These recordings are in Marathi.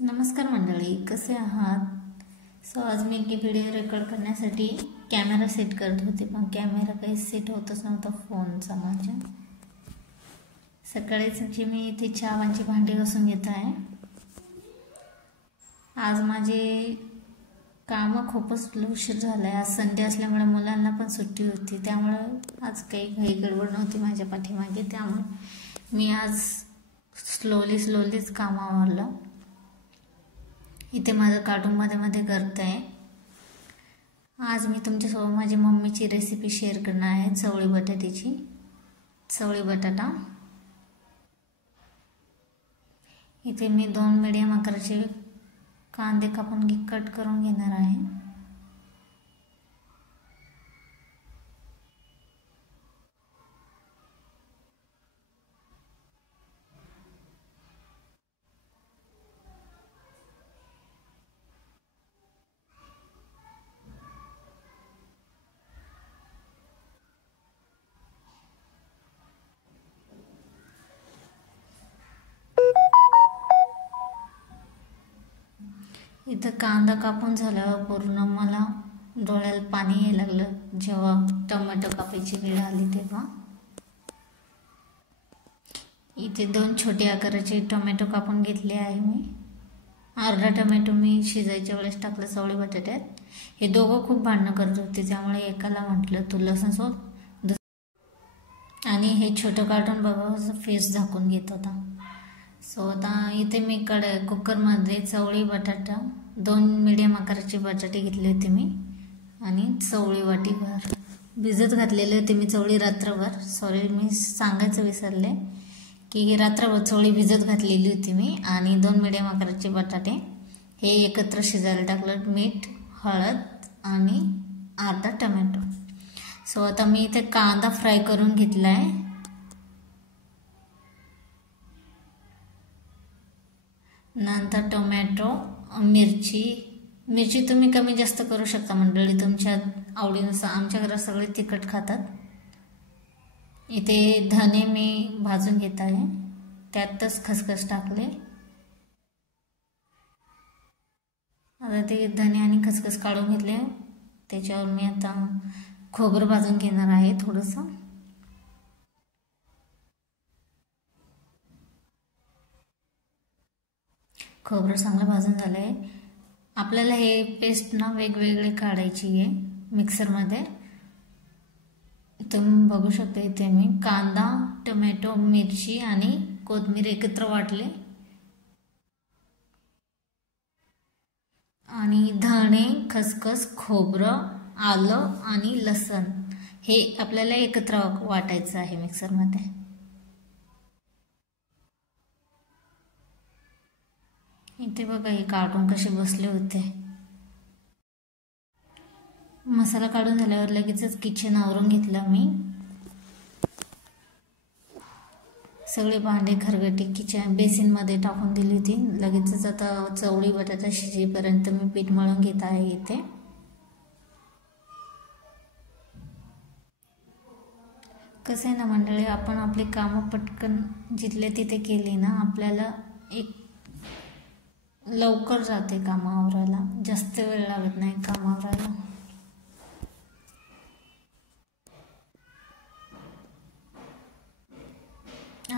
नमस्कार मंडळी, कसे आहात? आज मी एक व्हिडिओ रेकॉर्ड करण्यासाठी कॅमेरा सेट करत होते, पण कॅमेरा काही सेट होतच नव्हता फोनचा माझ्या. सकाळीच मी इथे चहाची भांडी घासून घेत आहे. आज माझे काम खूपच उशीर झालाय. आज संडे असल्यामुळे मुलांना पण सुट्टी होती, त्यामुळे आज काही घाई गडबड नव्हती माझ्या पाठीमागे. त्यामुळे मी आज स्लोलीच काम आवरलं. इथे माझं कार्टून मध्ये करत आहे. आज मी तुमच्यासोबत माझी मम्मीची रेसिपी शेअर करणार आहे, चवळी बटाट्याची. चवळी बटाटा इथे मी 2 मीडियम आकाराचे कांदे कापून कट करून घेणार आहे. इथं कांदा कापून झाल्यावर पूर्ण मला डोळ्याला पाणी यायला लागलं जेव्हा टोमॅटो कापायची वेळ आली तेव्हा. इथे 2 छोटे आकाराचे टोमॅटो कापून घेतले आहे मी. अर्धा टोमॅटो मी शिजायच्या वेळेस टाकलं चवळी बटाट्यात. हे दोघं खूप भांडणं करत होते, त्यामुळे एकाला म्हटलं तू लसूण सोड, आणि हे छोटं कार्टून बघा फेस झाकून घेत होता. आता इथे मी कुकरमध्ये चवळी बटाटा 2 मीडियम आकाराचे बटाटे घेतले होते मी, आणि चवळी वाटीभर भिजत घातलेले होते मी चवळी रात्रभर. मी सांगायचं विसरले की रात्रभर चवळी भिजत घातलेली होती मी. आणि 2 मीडियम आकाराचे बटाटे हे एकत्र शिजायला टाकलं, मीठ, हळद आणि अर्धा टोमॅटो. आता मी इथे कांदा फ्राय करून घेतला आहे. नंतर टोमॅटो, मिरची तुम्ही कमी जास्त करू शकता मंडळी, तुमच्या आवडीनुसार. आमच्या घरात सगळे तिखट खातात. इथे धने मी भाजून घेत आहे, त्यातच खसखस टाकले. आता ते धने आणि खसखस काढून घेतले. त्याच्यावर मी आता खोबरं भाजून घेणार आहे थोडंसं. खोबरं चांगलं भाजून झालं आहे. आपल्याला हे पेस्ट ना वेगवेगळे काढायची आहे मिक्सरमध्ये. तुम्ही बघू शकता इथे मी कांदा, टोमॅटो, मिरची आणि कोथिंबीर एकत्र वाटले, आणि धणे, खसखस, खोबरं, आलं आणि लसण हे आपल्याला एकत्र वाटायचं आहे मिक्सरमध्ये. इथे बघा हे कार्टून कसे बसले होते. मसाला काढून झाल्यावर लगेचच किचन आवरून घेतलं मी. सगळे भांडे खरगटे किचन बेसिनमध्ये टाकून दिली होती. लगेचच आता चवळी बटाटा शिजेपर्यंत मी पीठ मळून घेत आहे इथे. कसं आहे ना मंडळी, आपण आपली कामं पटकन जिथल्या तिथे केली ना, आपल्याला एक लवकर जाते कामावरायला, जास्त वेळ लागत नाही कामावरायला.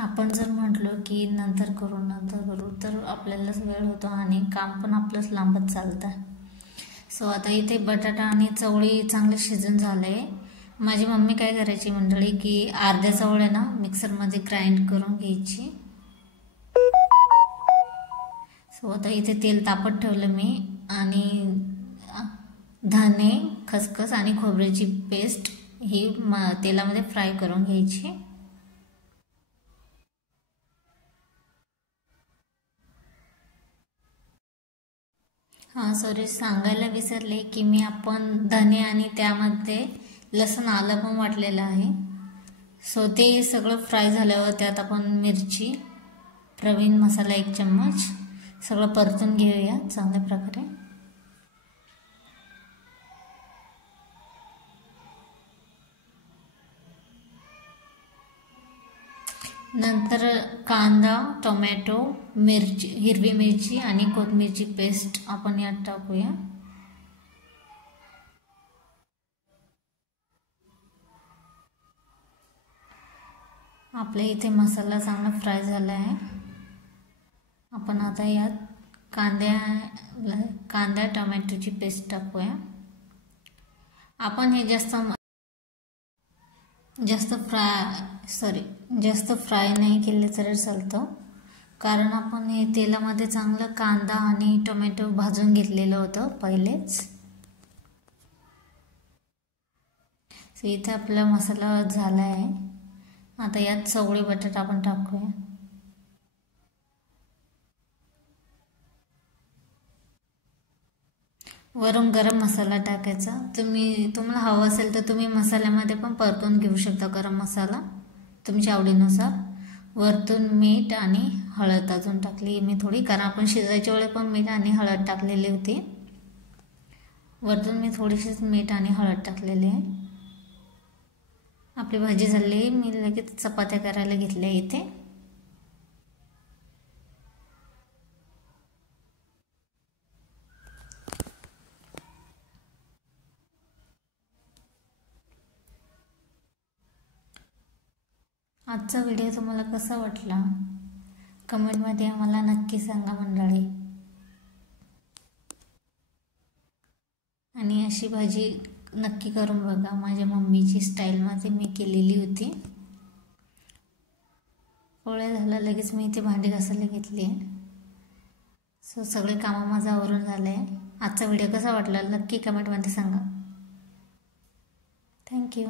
आपण जर म्हटलो की नंतर करू तर आपल्यालाच वेळ होतो आणि काम पण आपलंच लांबत चालतं. आता इथे बटाटा आणि चवळी चांगले शिजून झाले. माझी मम्मी काय करायची मंडळी की अर्ध्या चवळ्या ना मिक्सरमध्ये ग्राइंड करून घ्यायची. आता इथे तेल तापत ठेवलं मी, आणि धने, खसखस आणि खोबऱ्याची पेस्ट ही तेलामध्ये फ्राय करून घ्यायची. सांगायला विसरले की आपण धने आणि त्यामध्ये लसूण, आलं पण वाटलेलं आहे. ते सगळं फ्राय झाल्यावर त्यात आपण मिरची, प्रवीण मसाला 1 चम्मच सगळं परतून घेऊया चांगल्या प्रकारे. नंतर कांदा, टोमॅटो, मिरची, हिरवी मिरची आणि कोथिंबीरची पेस्ट आपण यात टाकूया. आपल्या इथे मसाला चांगला फ्राय झाला आहे. आपण आता यात कांदा टोमॅटोची पेस्ट टाकूया. आपण हे जास्त फ्राय नाही केले तरी चालतं, कारण आपण हे तेलामध्ये चांगलं कांदा आणि टोमॅटो भाजून घेतलेलं होतं पहिलेच. इथे आपला मसाला झाला आहे. आता यात चवळी बटाटा आपण टाकूया. वरून गरम मसाला टाकायचा. तुम्हाला हवं असेल तर तुम्ही मसाल्यामध्ये पण परतून घेऊ शकता गरम मसाला तुमच्या आवडीनुसार. वरतून मीठ आणि हळद अजून टाकली मी थोडी, कारण आपण शिजायच्या वेळी पण मीठ आणि हळद टाकलेली होती. वरतून मी थोडीशीच मीठ आणि हळद टाकलेली आहे. आपली भाजी झाली. मी लगेच चपात्या करायला घेतल्या इथे. आजचा व्हिडिओ तुम्हाला कसा वाटला कमेंटमध्ये आम्हाला नक्की सांगा मंडळी. आणि अशी भाजी नक्की करून बघा. माझ्या मम्मीची स्टाईलमध्ये मी केलेली होती. पोळ्या झाल्या लगेच मी इथे भांडी घासायला घेतली. सगळे कामं माझं आवरून झाले. आजचा व्हिडिओ कसा वाटला नक्की कमेंटमध्ये सांगा. थँक्यू.